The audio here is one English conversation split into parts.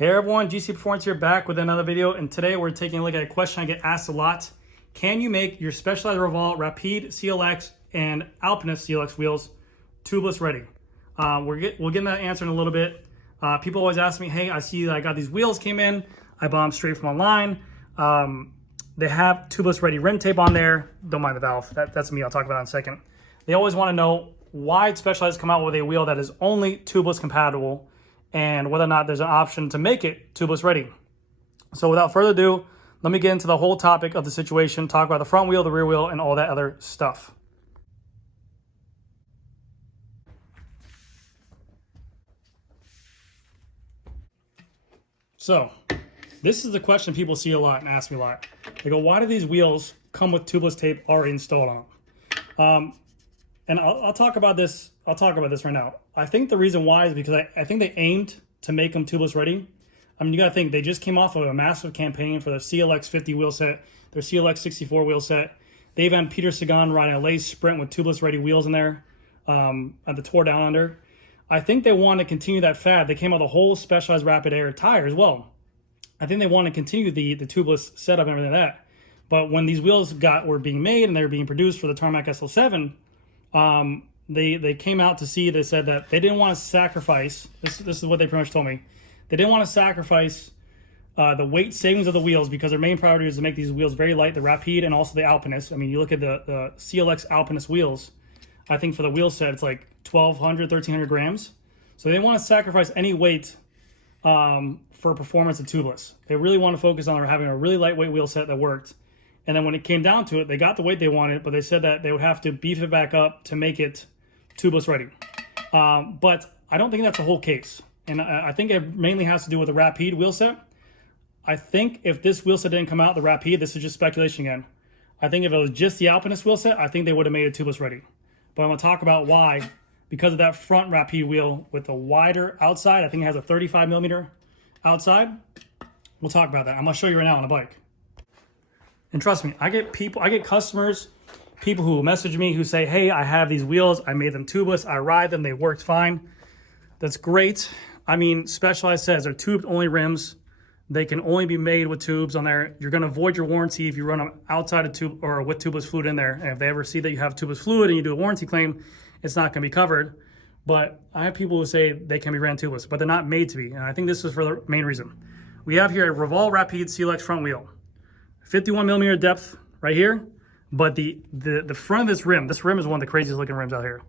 Hey everyone, GC Performance here, back with another video, and today we're taking a look at a question I get asked a lot. Can you make your Specialized Roval, Rapide CLX, and Alpinist CLX wheels tubeless ready? We'll get that answer in a little bit. People always ask me, hey, I see that I got these wheels came in, I bought them straight from online. They have tubeless ready rim tape on there. Don't mind the valve, that's me, I'll talk about it in a second. They always want to know why Specialized come out with a wheel that is only tubeless compatible, and whether or not there's an option to make it tubeless ready. So without further ado, let me get into the whole topic of the situation, talk about the front wheel, the rear wheel, and all that other stuff. So this is the question people see a lot and ask me a lot. They go, why do these wheels come with tubeless tape already installed on them? And I'll talk about this. I'll talk about this right now. I think the reason why is because I think they aimed to make them tubeless ready. I mean, you got to think, they just came off of a massive campaign for their CLX 50 wheel set, their CLX 64 wheel set. They've had Peter Sagan riding a Lace Sprint with tubeless ready wheels in there at the Tour Down Under. I think they want to continue that fad. They came out with a whole Specialized Rapid Air tire as well. I think they want to continue the tubeless setup and everything like that. But when these wheels were being made and they were being produced for the Tarmac SL7, they came out to see, they said that they didn't want to sacrifice, this is what they pretty much told me, they didn't want to sacrifice the weight savings of the wheels, because their main priority is to make these wheels very light, the Rapide and also the Alpinist. I mean, you look at the CLX Alpinist wheels, I think for the wheel set it's like 1,200, 1,300 grams. So they didn't want to sacrifice any weight for performance of tubeless. They really want to focus on having a really lightweight wheel set that worked. And then when it came down to it, they got the weight they wanted, but they said that they would have to beef it back up to make it tubeless ready. But I don't think that's the whole case. And I think it mainly has to do with the Rapide wheel set. I think if this wheel set didn't come out, the Rapide, this is just speculation again, I think if it was just the Alpinist wheel set, I think they would have made it tubeless ready. But I'm going to talk about why. Because of that front Rapide wheel with the wider outside, I think it has a 35 millimeter outside. We'll talk about that. I'm going to show you right now on the bike. And trust me, I get customers, people who message me who say, hey, I have these wheels, I made them tubeless, I ride them, they worked fine. That's great. I mean, Specialized says they're tubed only rims. They can only be made with tubes on there. You're gonna void your warranty if you run them outside of tube or with tubeless fluid in there. And if they ever see that you have tubeless fluid and you do a warranty claim, it's not gonna be covered. But I have people who say they can be ran tubeless, but they're not made to be. And I think this is for the main reason. We have here a Roval Rapide CLX front wheel. 51 millimeter depth right here, but the front of this rim is one of the craziest looking rims out here.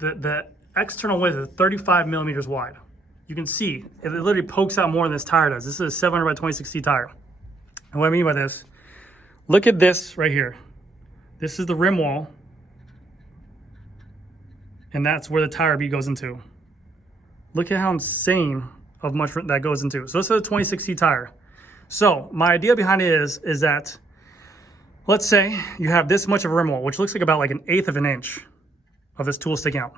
The external width is 35 millimeters wide. You can see it literally pokes out more than this tire does. This is a 700 by 26C tire. And what I mean by this, look at this right here. This is the rim wall, and that's where the tire bead goes into. Look at how insane of much that goes into. So this is a 26C tire. So my idea behind it is that, let's say you have this much of a rim wall, which looks like about like 1/8 of an inch of this tool sticking out.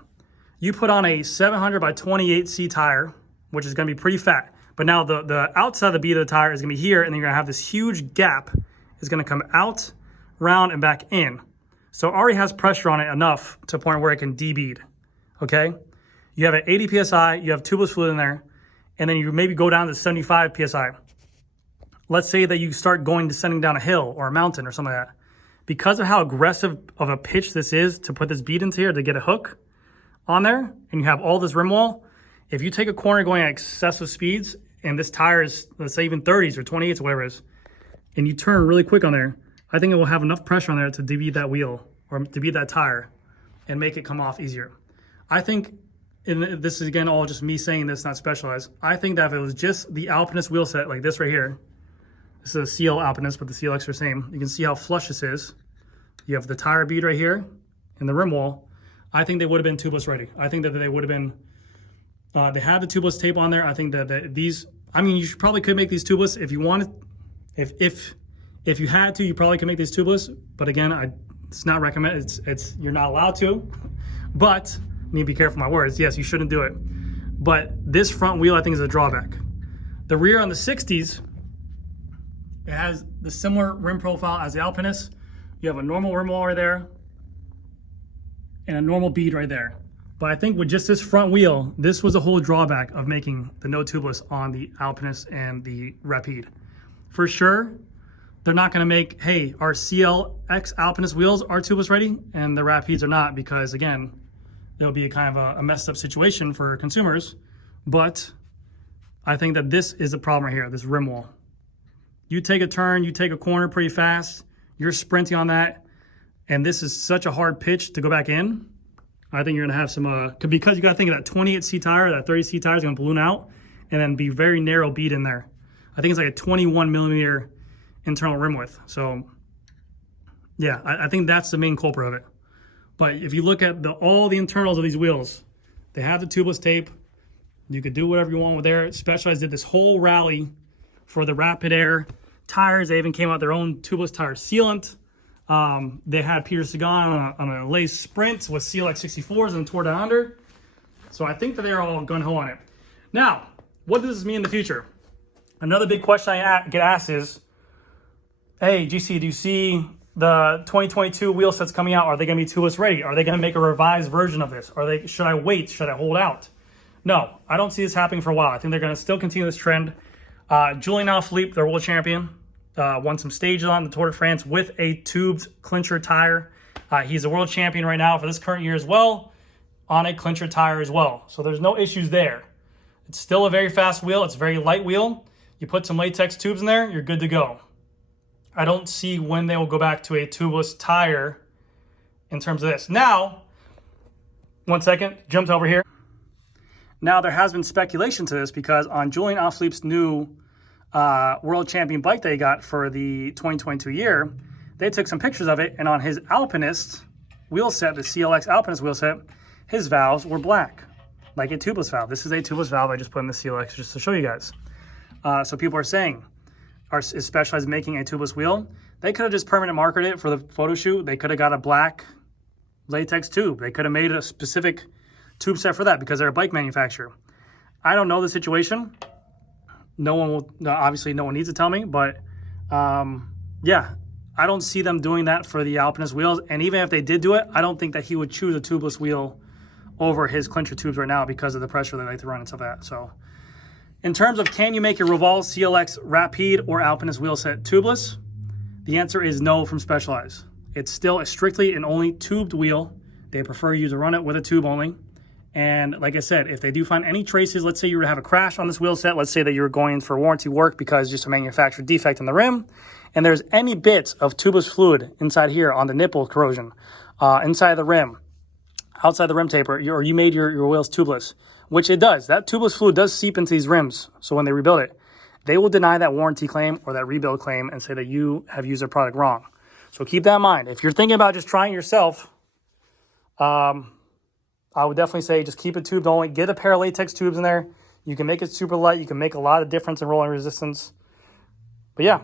You put on a 700 by 28C tire, which is going to be pretty fat. But now the outside of the bead of the tire is going to be here, and then you're going to have this huge gap. It's going to come out, round, and back in. So it already has pressure on it enough to a point where it can debead, okay? You have an 80 PSI, you have tubeless fluid in there, and then you maybe go down to 75 PSI. Let's say that you start descending down a hill or a mountain or something like that. Because of how aggressive of a pitch this is to put this bead into here to get a hook on there, and you have all this rim wall, if you take a corner going at excessive speeds, and this tire is, let's say even 30s or 28s or whatever it is, and you turn really quick on there, I think it will have enough pressure on there to debead that wheel or debead that tire and make it come off easier. I think, and this is again all just me saying this, not Specialized, I think that if it was just the Alpinist wheel set like this right here, this is a CL Alpinist, but the CLX are same. You can see how flush this is. You have the tire bead right here and the rim wall. I think they would have been tubeless ready. I think that they would have been, they had the tubeless tape on there. I think that these, I mean, you probably could make these tubeless if you wanted. If you had to, you probably could make these tubeless. But again, it's not recommended. You're not allowed to. But you need to be careful with my words. Yes, you shouldn't do it. But this front wheel, I think, is a drawback. The rear on the 60s, it has the similar rim profile as the Alpinist. You have a normal rim wall right there and a normal bead right there. But I think with just this front wheel, this was a whole drawback of making the no tubeless on the Alpinist and the Rapide. For sure, they're not going to make, hey, our CLX Alpinist wheels are tubeless ready and the Rapides are not, because again, it'll be a kind of a messed up situation for consumers. But I think that this is the problem right here, this rim wall. You take a turn, you take a corner pretty fast, you're sprinting on that, and this is such a hard pitch to go back in. I think you're gonna have some, because you gotta think of that 28C tire, that 30C tire is gonna balloon out and then be very narrow bead in there. I think it's like a 21 millimeter internal rim width. So yeah, I think that's the main culprit of it. But if you look at all the internals of these wheels, they have the tubeless tape. You could do whatever you want with there. Specialized did this whole rally for the Rapid Air tires. They even came out their own tubeless tire sealant. They had Peter Sagan on a lace sprint with CLX 64s and tore down under. So I think that they're all gung-ho on it. Now, what does this mean in the future? Another big question I get asked is, hey, GC, do you see the 2022 wheel sets coming out? Are they going to be tubeless ready? Are they going to make a revised version of this? Should I wait? Should I hold out? No, I don't see this happening for a while. I think they're going to still continue this trend. Julian Alaphilippe, their world champion, won some stages on the Tour de France with a tubed clincher tire. He's a world champion right now for this current year as well, on a clincher tire as well. So there's no issues there. It's still a very fast wheel. It's a very light wheel. You put some latex tubes in there, you're good to go. I don't see when they will go back to a tubeless tire in terms of this. Now, one second, jumped over here. Now, there has been speculation to this because on Julian Alaphilippe's new world champion bike they got for the 2022 year, they took some pictures of it, and on his Alpinist wheel set, the CLX Alpinist wheel set, his valves were black, like a tubeless valve. This is a tubeless valve I just put in the CLX just to show you guys. So people are saying, is Specialized making a tubeless wheel? They could have just permanent marketed it for the photo shoot. They could have got a black latex tube. They could have made a specific tube set for that because they're a bike manufacturer. I don't know the situation. No one will, obviously no one needs to tell me, but yeah, I don't see them doing that for the Alpinist wheels. And even if they did do it, I don't think that he would choose a tubeless wheel over his clincher tubes right now because of the pressure they like to run and stuff like that. So in terms of can you make a Roval CLX Rapide or Alpinist wheel set tubeless, the answer is no from Specialized. It's still strictly an only tubed wheel. They prefer you to run it with a tube only. And like I said, if they do find any traces, let's say you were to have a crash on this wheel set, let's say that you're going for warranty work because just a manufacturer defect in the rim, and there's any bits of tubeless fluid inside here on the nipple corrosion, inside the rim, outside the rim taper, or you made your wheels tubeless, which it does. That tubeless fluid does seep into these rims. So when they rebuild it, they will deny that warranty claim or that rebuild claim and say that you have used their product wrong. So keep that in mind. If you're thinking about just trying yourself, I would definitely say just keep it tubed only. Get a pair of latex tubes in there. You can make it super light. You can make a lot of difference in rolling resistance. But yeah,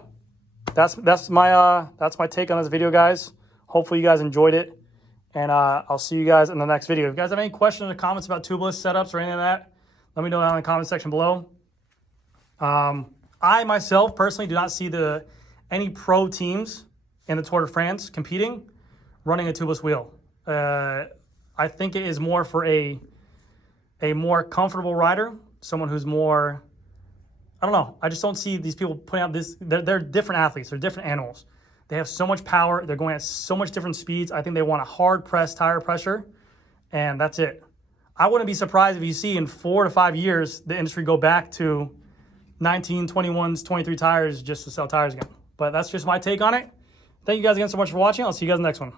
that's my take on this video, guys. Hopefully you guys enjoyed it. And I'll see you guys in the next video. If you guys have any questions or comments about tubeless setups or anything like that, let me know down in the comment section below. I myself personally do not see any pro teams in the Tour de France competing running a tubeless wheel. I think it is more for a more comfortable rider, someone who's more, I don't know. I just don't see these people putting out this. They're different athletes. They're different animals. They have so much power. They're going at so much different speeds. I think they want a hard press tire pressure, and that's it. I wouldn't be surprised if you see in 4 to 5 years the industry go back to 19, 21s, 23 tires just to sell tires again. But that's just my take on it. Thank you guys again so much for watching. I'll see you guys in the next one.